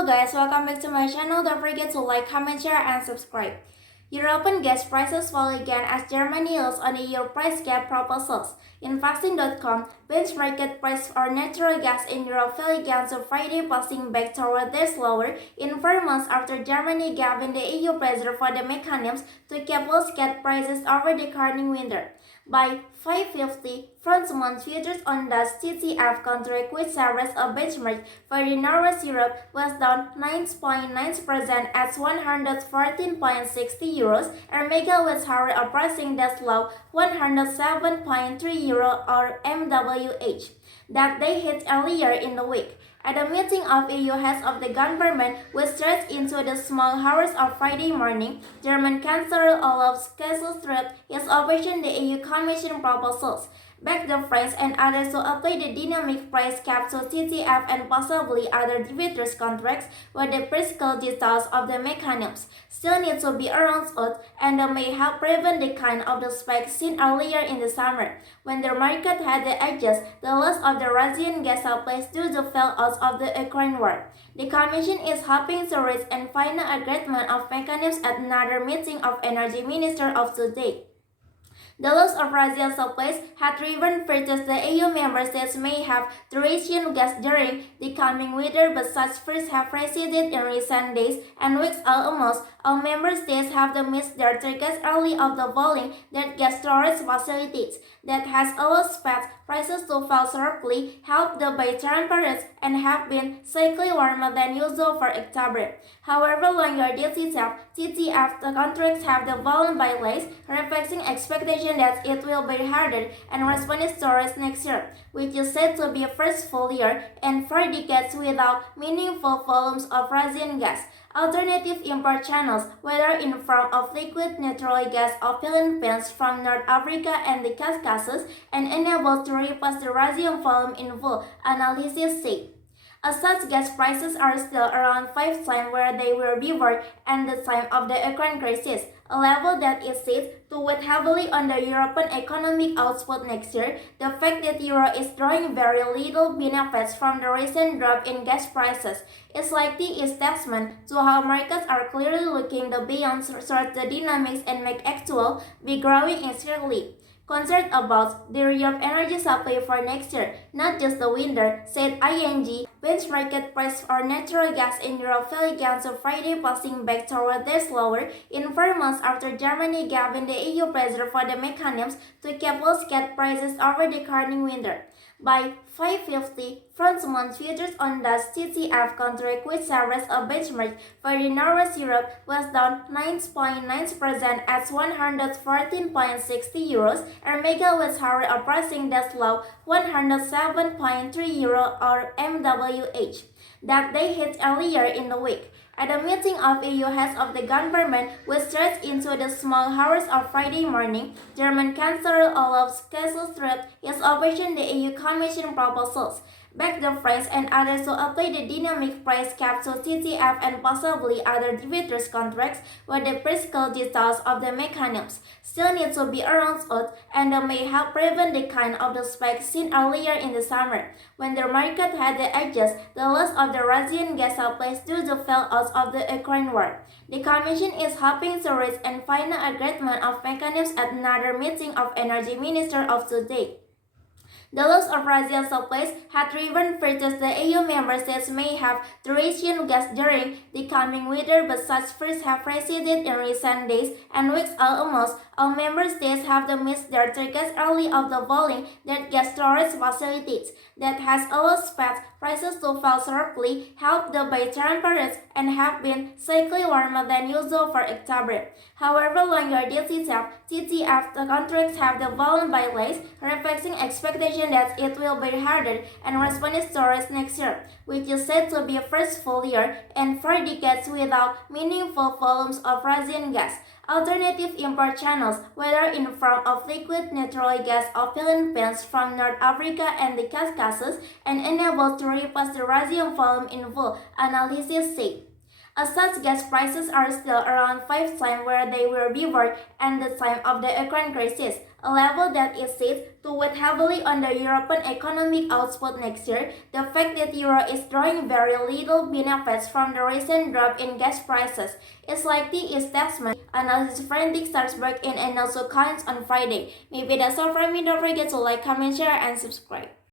Hello guys, welcome back to my channel. Don't forget to like, comment, share, and subscribe. European gas prices fall again as Germany yields on the EU price cap proposals. In Vaccine.com, benchmark price for natural gas in Europe fell again on Friday, passing back toward their lower in 4 months after Germany gave in the EU pressure for the mechanisms to cap gas prices over the current winter. By 5:50, front-month futures on the TTF contract, which serves a benchmark for the Northwest Europe, was down 9.9% at 114.60 euros, and megawatt hour approaching that low 107.3 euro or MWH that they hit earlier in the week. At a meeting of EU heads of the government, which stretched into the small hours of Friday morning, German Chancellor Olaf Scholz threatened his opposition the EU Commission proposals, backed the French and others to apply the dynamic price cap to TTF and possibly other derivatives contracts, where the practical details of the mechanisms still need to be ironed out and may help prevent the kind of the spike seen earlier in the summer, when the market had to adjust the loss of the Russian gas supplies due to fallout of the Ukraine war. The Commission is hoping to reach a final agreement of mechanisms at another meeting of Energy Ministers of today. The loss of Russian supplies had driven fears the EU member states may have to ration gas during the coming winter, but such fears have receded in recent days and weeks. Almost all member states have missed their targets early of the volume their gas storage facilities. That has allowed spot prices to fall sharply, helped by temperatures, and have been slightly warmer than usual for October. However, longer the TTF contracts have the volume by less, reflecting expectation that it will be harder and responding storage next year, which is said to be the first full year in 4 decades without meaningful volumes of Russian gas. Alternative import channels, whether in form of liquid natural gas or Philippines from North Africa and the Caucasus, and enabled to replace the Russian volume in full, analysis say. As such, gas prices are still around 5 times where they were before and the time of the Ukraine crisis, a level that is said to weigh heavily on the European economic output next year. The fact that euro is drawing very little benefits from the recent drop in gas prices is likely a testament to how markets are clearly looking beyond sort the dynamics and make actual be growing instantly. Concerned about the Europe energy supply for next year, not just the winter, said ING. Benchmark price for natural gas in Europe fell again on Friday, passing back toward their lower in 4 months after Germany gave in the EU pressure for the mechanisms to cap gas prices over the current winter. By 5:50, front-month futures on the TTF contract, which serves a benchmark for the Northwest Europe, was down 9.9% at 114.60 euros, and megawatt hour approaching that low 107.3 euro or MWH that they hit earlier in the week. At a meeting of EU heads of the government, which stretched into the small hours of Friday morning, German Chancellor Olaf Scholz threatened his opposition the EU Commission proposals, backed the French and others to apply the dynamic price cap to TTF and possibly other derivatives contracts, where the practical details of the mechanisms still need to be ironed out and may help prevent the kind of the spike seen earlier in the summer, when the market had to adjust the loss of the Russian gas supplies due to fallout of the Ukraine war. The Commission is hoping to reach a final agreement of mechanisms at another meeting of Energy Ministers of today. The loss of Russian supplies had driven fears the EU member states may have to ration gas during the coming winter, but such fears have receded in recent days and weeks. Almost all member states have missed their targets early of the volume their gas storage facilities. That has allowed spot prices to fall sharply, helped by temperatures, and have been slightly warmer than usual for October. However, longer the TTF contracts have the volume by less, reflecting expectation that it will be harder and responding storage next year, which is said to be the first full year in 4 decades without meaningful volumes of Russian gas. Alternative import channels, whether in form of liquid natural gas or Philippines from North Africa and the Caucasus, and enabled to replace the Russian volume in full, analysis say. As such, gas prices are still around 5 times where they were before and the time of the Ukraine crisis, a level that is said to weigh heavily on the European economic output next year. The fact that euro is drawing very little benefits from the recent drop in gas prices is likely a testament. Analysis frantic starts back in and also counts on Friday. Maybe that's all from me. Don't forget to like, comment, share, and subscribe.